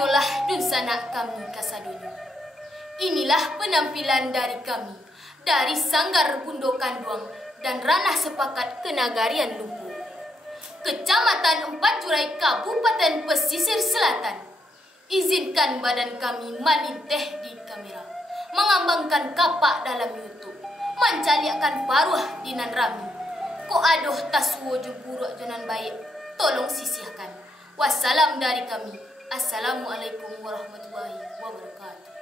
Anolah dun sanak kami kasadunyo. Inilah penampilan dari kami dari Sanggar Bundokan Duang dan Ranah Sepakat Kenagarian Lumpuh, Kecamatan Empat Jurai, Kabupaten Pesisir Selatan. Izinkan badan kami malinteh di kamera, mengambangkan kapak dalam YouTube, mencaliakan paruh dinan rami. Ko adoh taswo jemburuk jonan baik, tolong sisihkan. Wassalam dari kami. Assalamualaikum warahmatullahi wabarakatuh.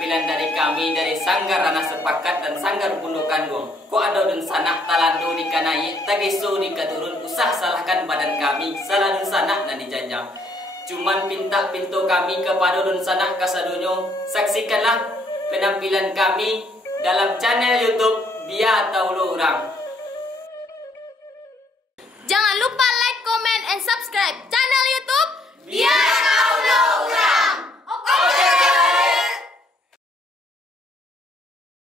penampilan dari kami dari Sanggar Ranah Sepakat dan Sanggar Bundokan Duang. Ko ada dan sanak talando di kanai, tagiso di katurun, usah salahkan badan kami, salah dan sanak na dijanjang. Cuman pinta pintu kami kepada dan sanak kasadonyo, saksikanlah penampilan kami dalam channel YouTube Bia Taulo Urang. Jangan lupa like, comment, and subscribe channel YouTube Bia